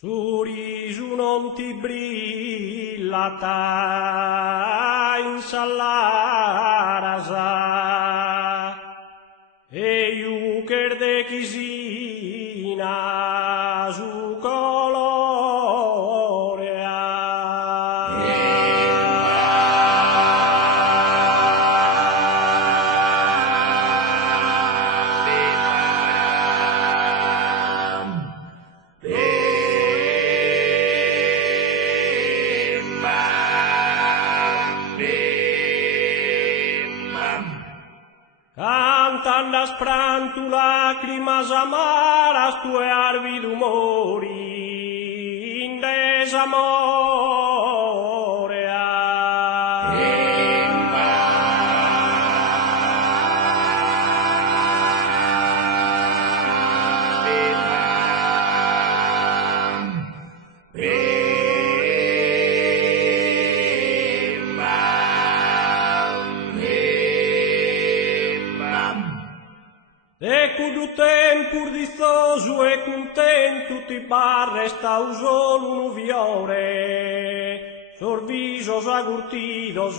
Su risu non ti brilla ta insallarasa e io che de chisina su colore cantan las prantu lacrimas amaras tue arvi d'umori in desamore e cudu tempur dizoso e contento ti barre sta usolo un viore sorvisos agurtidos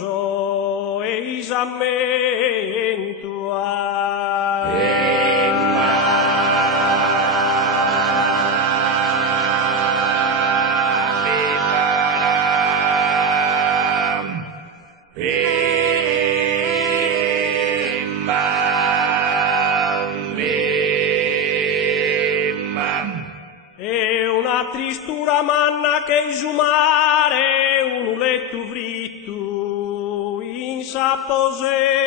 e isamento tristura manna che isumare un letto fritto in s'apposento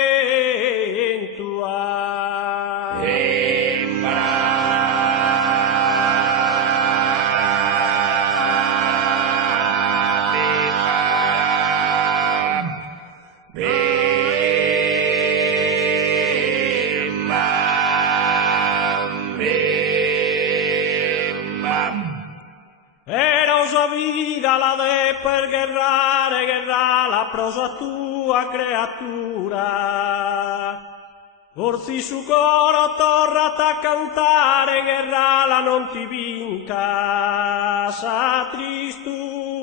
vida la de per guerrare, guerra la prosa tua creatura. Forzi su coro torrata a cantare, guerra la non ti vinca sa tristura.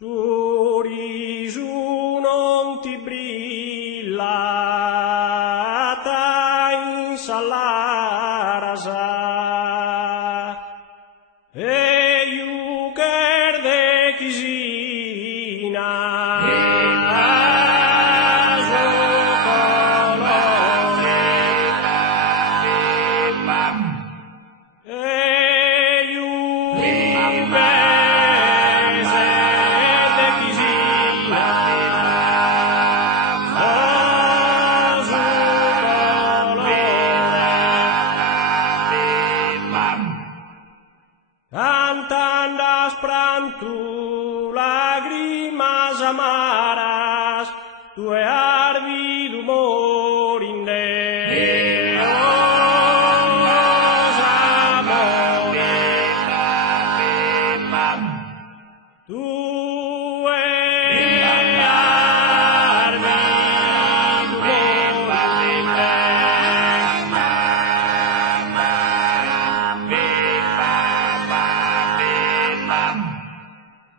Su risu non ti brilla ta insallarasa e io che de chisina cantan prantu lágrimas amaras tue arvi d'umor in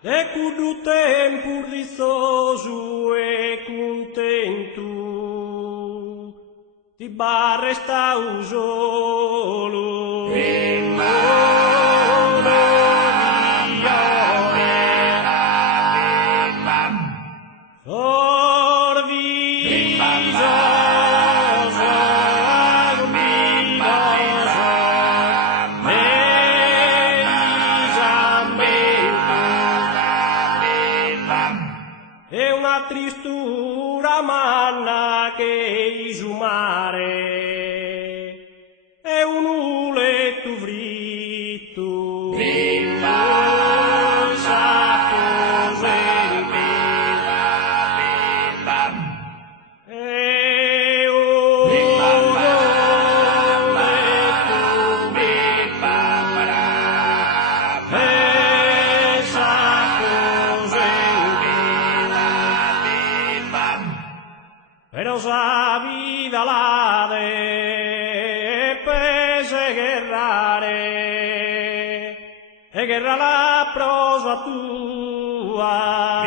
e cudu tempur dizoso e contento ti barre sta usolo è una tristura manna che isumare è un letto fritto e però sa vida la de pese guerrare e guerra la prosa tua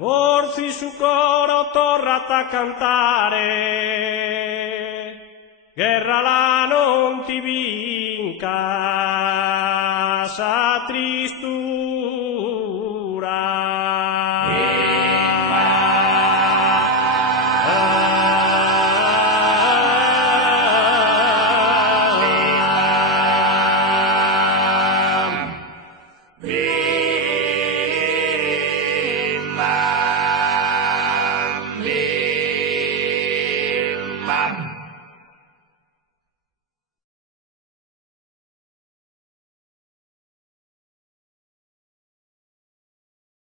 Forsi su coro torrata a cantare, guerra la non ti vinca, sa tristura.